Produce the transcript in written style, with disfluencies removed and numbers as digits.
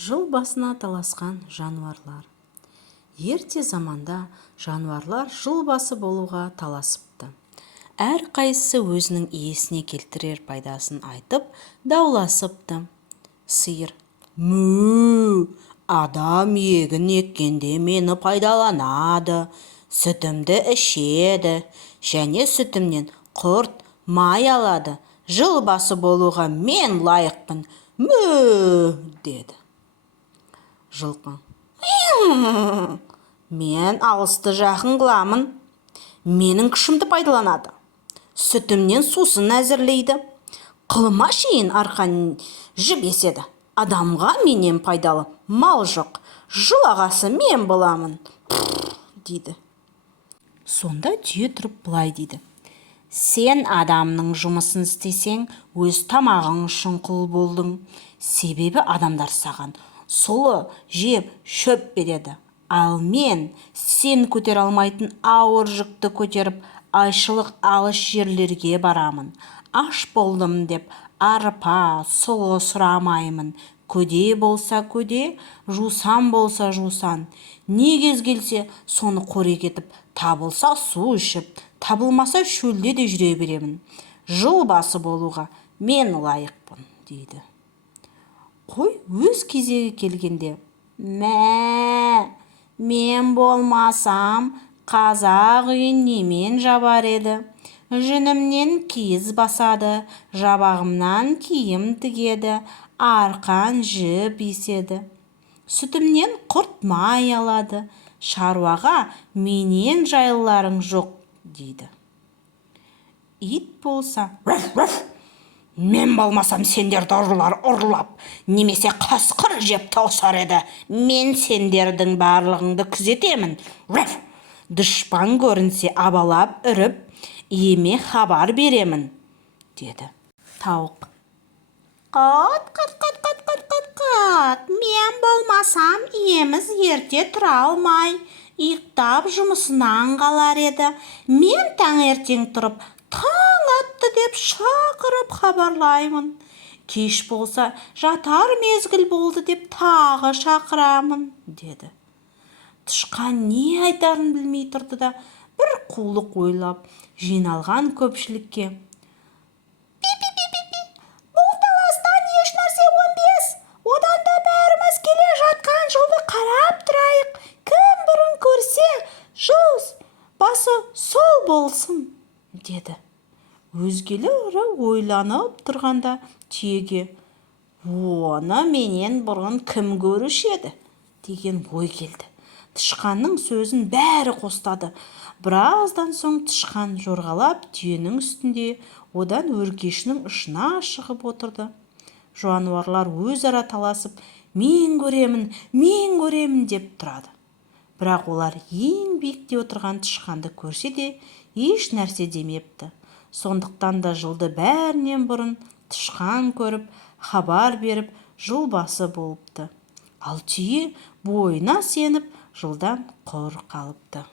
Жыл басына таласқан жануарлар. Ерте заманда жануарлар жыл басы болуға таласыпты. Әр қайсысы өзінің иесіне келтірер пайдасын айтып дауласыпты. Сиыр: «Мө, адам егін еккенде мені пайдаланады, сүтімді ішеді, және сүтімнен құрт, май алады. Жыл басы болуға мен лайықпын. Мө!» деді. Жылқы: «Мен алысты жақын қыламын. Менің күшімді пайдаланады. Сүтімнен сусын әзірлейді. Қылыма шейін арқан жіп еседі. Адамға менен пайдалы мал жоқ. Жыл ағасы мен боламын» дейді. Сонда түйе тұрып былай дейді: «Сен адамның жұмысын істесең, өз тамағың үшін құл болдың. Себебі адамдар саған сұлы жеп шөп береді. Ал мен сен көтере алмайтын ауыр жүкті көтеріп, айшылық алыс жерлерге барамын. Аш болдым деп арпа, сұлы сұрамаймын. Көде болса көде, жусан болса жусан. Не кез келсе, соны қорек етіп, табылса су ішіп, табылмаса шөлде де жүре беремін. Жыл басы болуға мен лайықпын» дейді. Қой өз кезегі келгенде: «Мә, мен болмасам, қазақ үйін немен жабар еді? Жүнімнен киіз басады, жабағымнан киім тігеді, арқан жіп еседі. Сүтімнен құрт май алады, шаруаға менен жайлыларың жоқ» дейді. Ит болса: «Мен болмасам сендерді ұрылар ұрлап, немесе қасқыр жеп таусар еді. Мен сендердің барлығыңды күзетемін. Дұшпан көрінсе абалап үріп, иеме хабар беремін» деді. Тауық: «Қат, мен болмасам иеміз ерте тұра алмай, ұйықтап жұмысынан қалар еді. Мен таңертең тұрып, таң атты деп шақырып хабарлаймын. Кеш болса, жатар мезгіл болды деп тағы шақырамын» деді. Тышқан не айтарын білмей тұрды да бір қулық ойлап, жиналған көпшілікке: «Бұл таластан еш нәрсе 15. Одан да бәріміз келе жатқан жылды қарап тұрайық. Кім бұрын көрсе, жыл басы сол болсын» деді. Өзгелері ойланып тұрғанда түйеге: «Оны менен бұрын кім көруші еді?» деген ой келді. Тышқанның сөзін бәрі қостады. Біраздан соң тышқан жорғалап түйенің үстінде, одан өркешінің ұшына шығып отырды. Жануарлар өзара таласып, «Мен көремін» деп тұрады. Бірақ олар ең биікте отырған тышқанды көрсе де еш нәрсе демепті. Сондықтан да жылды бәрінен бұрын тышқан көріп, хабар беріп, жыл басы болыпты. Ал түйе бойына сеніп жылдан құр қалыпты.